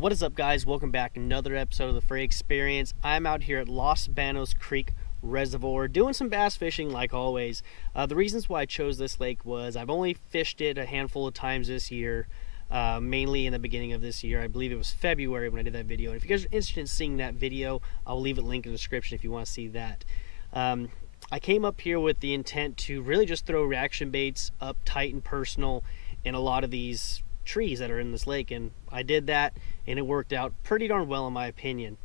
What is up, guys? Welcome back. Another episode of the Fray Experience. I'm out here at Los Banos Creek Reservoir doing some bass fishing like always. The reasons why I chose this lake was I've only fished it a handful of times this year, mainly in the beginning of this year. I believe it was February when I did that video. And if you guys are interested in seeing that video, I'll leave a link in the description if you want to see that. I came up here with the intent to really just throw reaction baits up tight and personal in a lot of these trees that are in this lake, and I did that and it worked out pretty darn well in my opinion.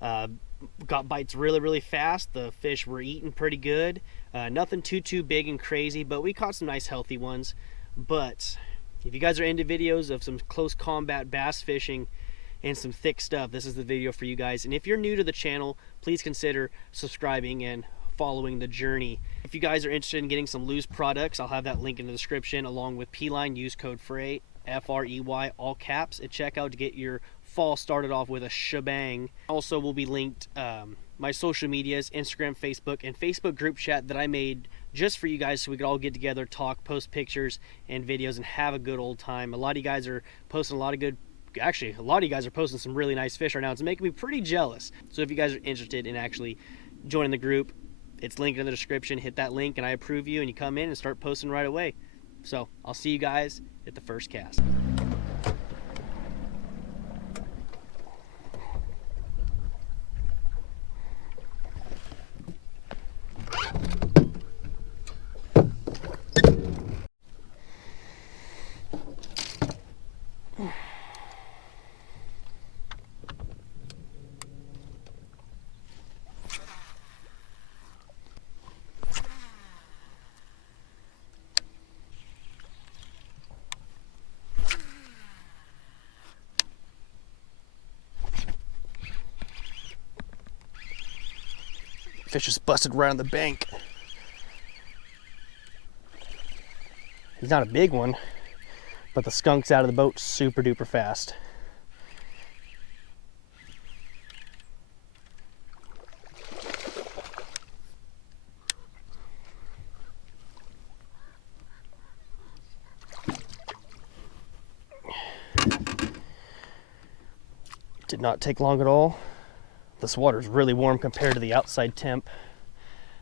Got bites really fast. The fish were eating pretty good. Nothing too big and crazy, but we caught some nice healthy ones. But if you guys are into videos of some close combat bass fishing and some thick stuff, this is the video for you guys. And if you're new to the channel, please consider subscribing and following the journey. If you guys are interested in getting some loose products, I'll have that link in the description along with Pline. Use code FREY, F-R-E-Y, all caps, at checkout to get your fall started off with a shebang. Also will be linked my social medias, Instagram, Facebook, and Facebook group chat that I made just for you guys so we could all get together, talk, post pictures and videos, and have a good old time. A lot of you guys are posting a lot of you guys are posting some really nice fish right now. It's making me pretty jealous. So if you guys are interested in actually joining the group, it's linked in the description. Hit that link and I approve you, and you come in and start posting right away. So I'll see you guys at the first cast. Fish just busted right on the bank. He's not a big one, but the skunk's out of the boat super duper fast. Did not take long at all. This water's really warm compared to the outside temp,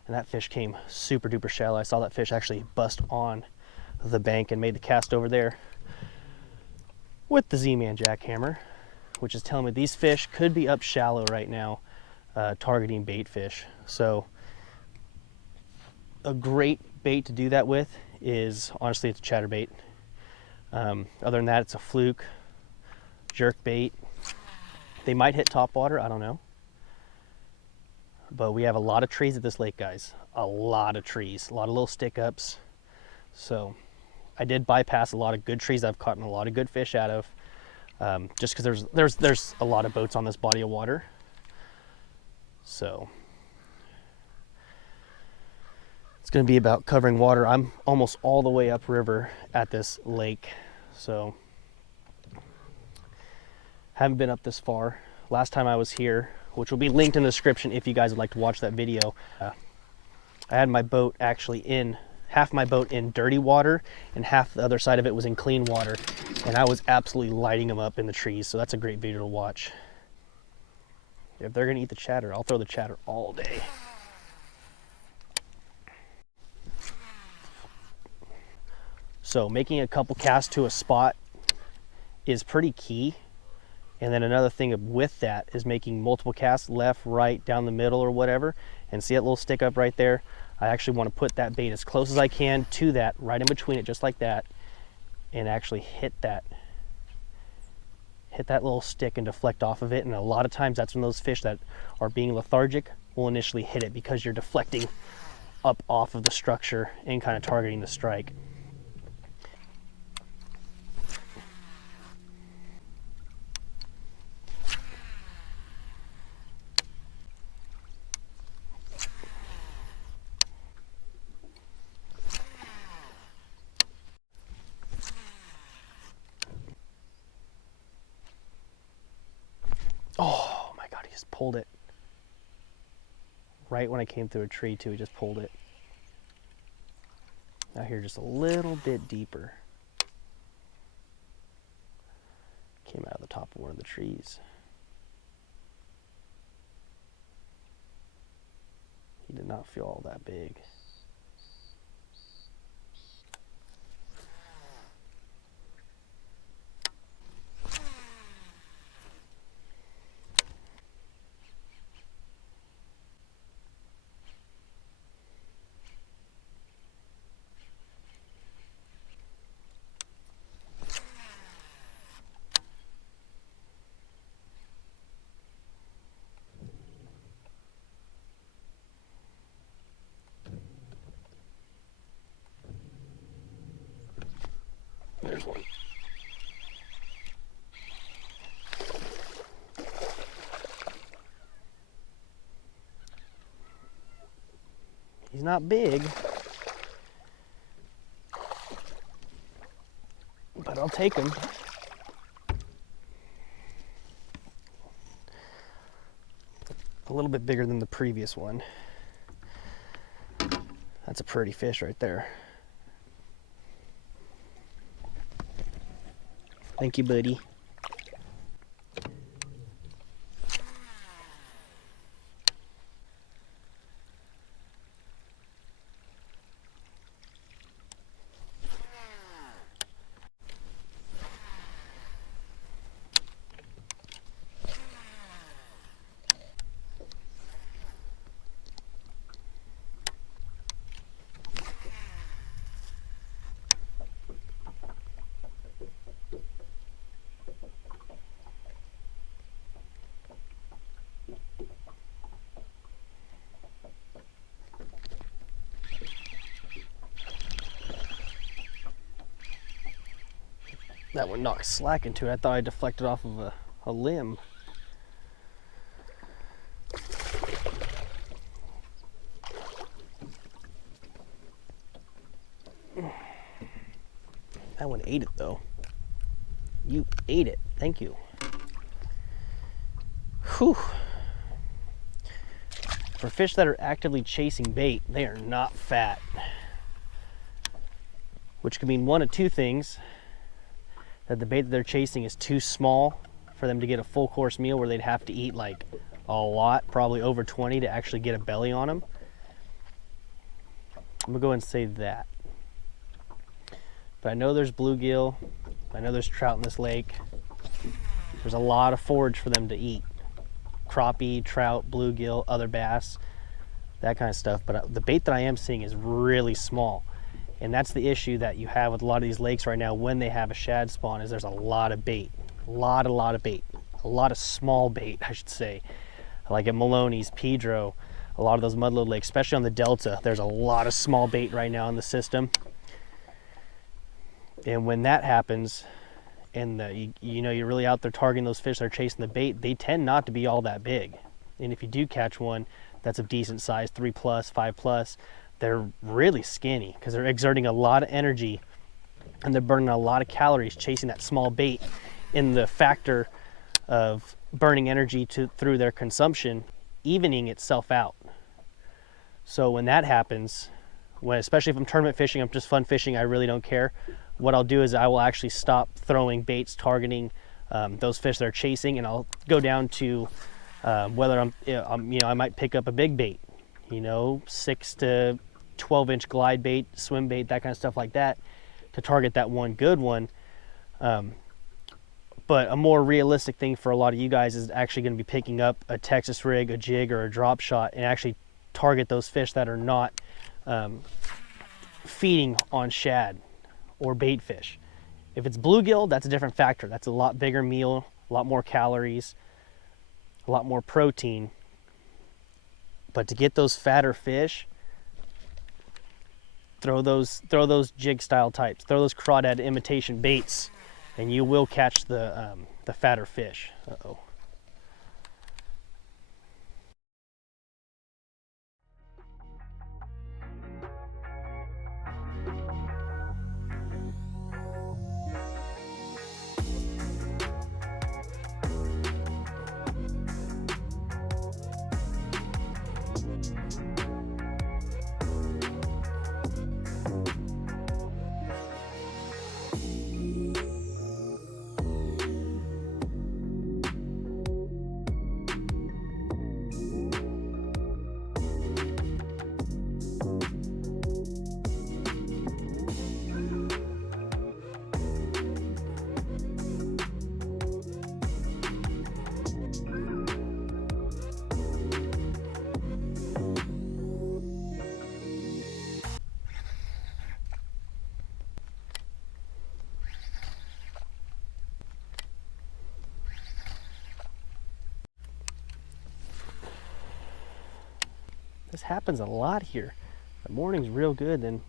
and that fish came super duper shallow. I saw that fish actually bust on the bank and made the cast over there with the Z-Man jackhammer, which is telling me these fish could be up shallow right now, targeting bait fish. So a great bait to do that with is, honestly, it's a chatterbait. Other than that, it's a fluke, jerk bait. They might hit topwater, I don't know. But we have a lot of trees at this lake, guys. A lot of trees, a lot of little stick-ups. So I did bypass a lot of good trees I've caught a lot of good fish out of, just because there's a lot of boats on this body of water. So it's going to be about covering water. I'm almost all the way upriver at this lake, so haven't been up this far. Last time I was here, which will be linked in the description if you guys would like to watch that video, I had my boat actually in, half my boat in dirty water and half the other side of it was in clean water, and I was absolutely lighting them up in the trees. So that's a great video to watch. If they're gonna eat the chatter, I'll throw the chatter all day. So making a couple casts to a spot is pretty key. And then another thing with that is making multiple casts, left, right, down the middle, or whatever. And see that little stick up right there? I actually want to put that bait as close as I can to that, right in between it, just like that, and actually hit that little stick and deflect off of it. And a lot of times that's when those fish that are being lethargic will initially hit it, because you're deflecting up off of the structure and kind of targeting the strike. Oh my God, he just pulled it. Right when I came through a tree too, he just pulled it. Now here just a little bit deeper. Came out of the top of one of the trees. He did not feel all that big. There's one. He's not big, but I'll take him. A little bit bigger than the previous one. That's a pretty fish right there. Thank you, buddy. That one knocked slack into it. I thought I deflected off of a limb. That one ate it though. You ate it. Thank you. Whew. For fish that are actively chasing bait, they are not fat. Which could mean one of two things. That the bait that they're chasing is too small for them to get a full course meal, where they'd have to eat like a lot, probably over 20 to actually get a belly on them. I'm gonna go ahead and say that. But I know there's bluegill, I know there's trout in this lake. There's a lot of forage for them to eat. Crappie, trout, bluegill, other bass, that kind of stuff. But the bait that I am seeing is really small. And that's the issue that you have with a lot of these lakes right now when they have a shad spawn, is there's a lot of bait. A lot of bait. A lot of small bait, I should say. Like at Maloney's, Pedro, a lot of those mudload lakes, especially on the Delta, there's a lot of small bait right now in the system. And when that happens, and you know, you're really out there targeting those fish that are chasing the bait, they tend not to be all that big. And if you do catch one that's of decent size, 3+, 5+, they're really skinny because they're exerting a lot of energy and they're burning a lot of calories chasing that small bait, in the factor of burning energy through their consumption, evening itself out. So when that happens, especially if I'm tournament fishing, I'm just fun fishing, I really don't care. What I'll do is I will actually stop throwing baits targeting those fish that are chasing, and I'll go down to whether I might pick up a big bait, 6 to 12-inch glide bait, swim bait, that kind of stuff like that, to target that one good one. But a more realistic thing for a lot of you guys is actually going to be picking up a Texas rig, a jig, or a drop shot, and actually target those fish that are not feeding on shad or bait fish. If it's bluegill, that's a different factor. That's a lot bigger meal, a lot more calories, a lot more protein. But to get those fatter fish, throw those jig style types, throw those crawdad imitation baits, and you will catch the fatter fish. Uh-oh. This happens a lot here. The morning's real good, then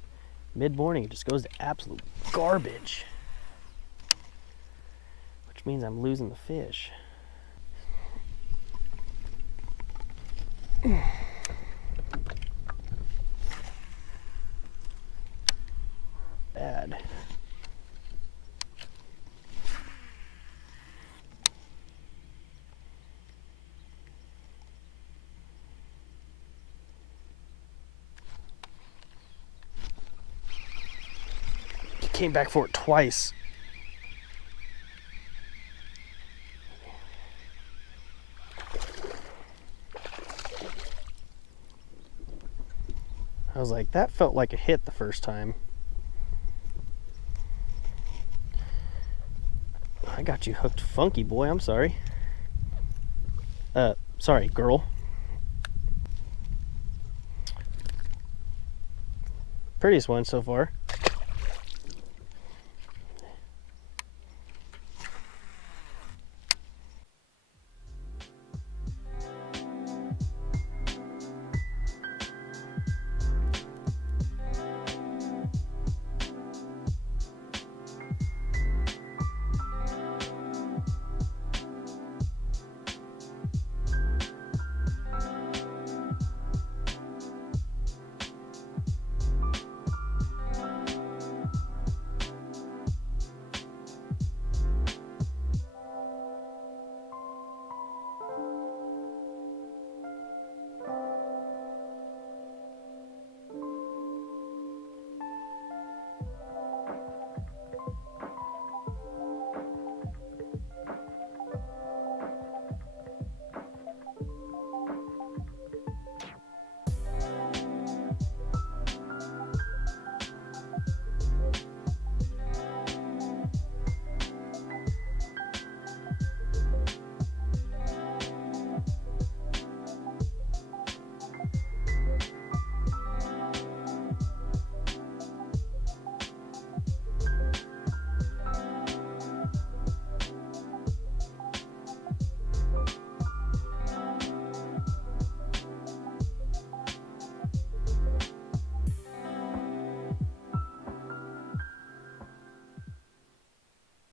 mid-morning it just goes to absolute garbage. Which means I'm losing the fish. Bad. He came back for it twice. I was like, that felt like a hit the first time. I got you hooked funky, boy. I'm sorry. Sorry, girl. Prettiest one so far.